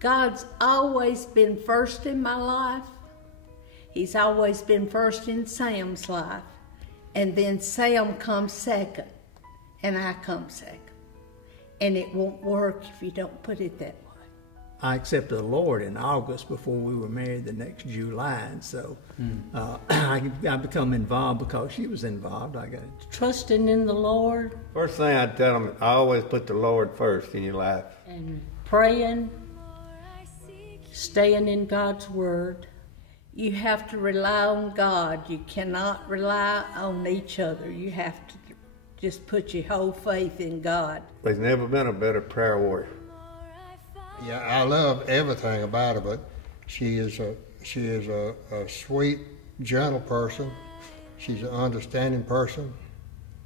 God's always been first in my life. He's always been first in Sam's life. And then Sam comes second, and I come second. And it won't work if you don't put it that way. I accepted the Lord in August before we were married the next July, and so I become involved because she was involved. I got it. Trusting in the Lord. First thing I tell them, I always put the Lord first in your life. And praying, staying in God's Word. You have to rely on God. You cannot rely on each other. You have to just put your whole faith in God. There's never been a better prayer warrior. Yeah, I love everything about her, but she is a sweet, gentle person. She's an understanding person.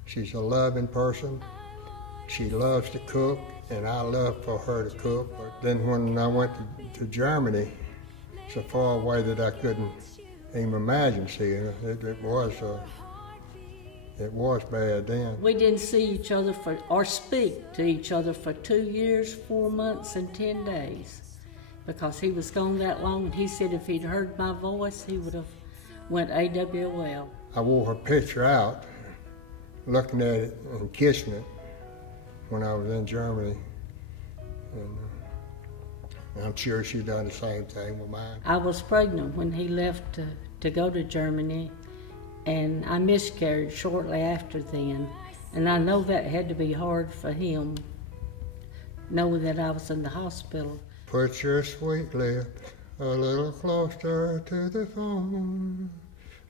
She's a loving person. She loves to cook, and I love for her to cook. But then when I went to Germany, so far away that I couldn't even imagine seeing her. It was bad then. We didn't see each other or speak to each other for 2 years, 4 months, and 10 days, because he was gone that long. And he said if he'd heard my voice, he would have went AWOL. I wore her picture out, looking at it and kissing it when I was in Germany, and I'm sure she done the same thing with mine. I was pregnant when he left to go to Germany, and I miscarried shortly after then. And I know that had to be hard for him, knowing that I was in the hospital. Put your sweet lips a little closer to the phone.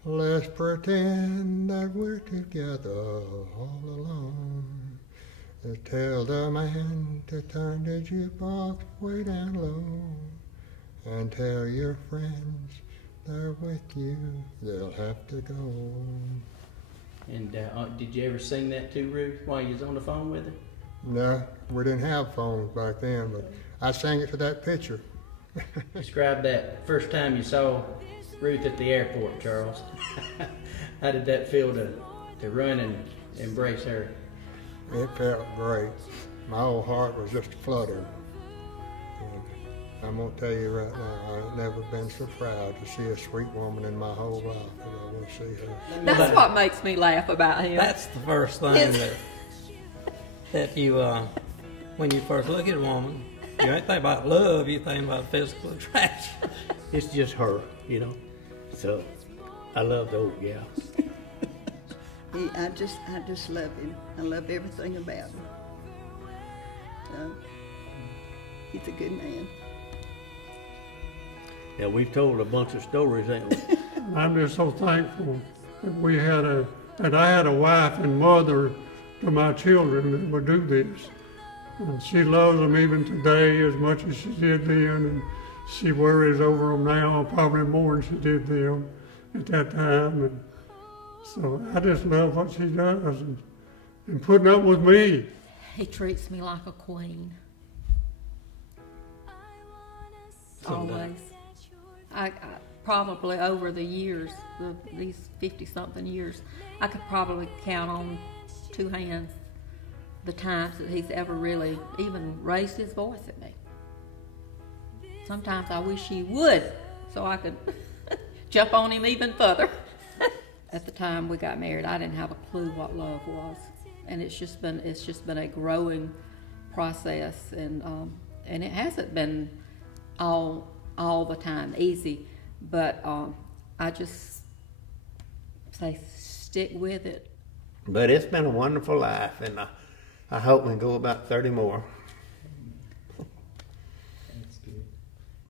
Let's pretend that we're together all alone. Tell the man to turn the jukebox way down low, and tell your friends they're with you, they'll have to go. And did you ever sing that to Ruth while you was on the phone with her? No, we didn't have phones back then, but I sang it to that picture. Describe that first time you saw Ruth at the airport, Charles. How did that feel to run and embrace her? It felt great. My whole heart was just fluttering. I'm going to tell you right now, I've never been so proud to see a sweet woman in my whole life, and I want to see her. That's what makes me laugh about him. That's the first thing that you, when you first look at a woman, you ain't think about love, you think about physical attraction. It's just her, you know. So I love the old gal. I just love him. I love everything about him. He's a good man. Yeah, we've told a bunch of stories, ain't we? I'm just so thankful that that I had a wife and mother to my children that would do this. And she loves them even today as much as she did then, and she worries over them now probably more than she did them at that time. And so I just love what she does and putting up with me. He treats me like a queen. Sometimes. Always. I probably over the years, these 50-something years, I could probably count on 2 hands the times that he's ever really even raised his voice at me. Sometimes I wish he would, so I could jump on him even further. At the time we got married, I didn't have a clue what love was, and it's just been a growing process, and it hasn't been all the time easy, but I just say stick with it. But it's been a wonderful life, and I hope we can go about 30 more.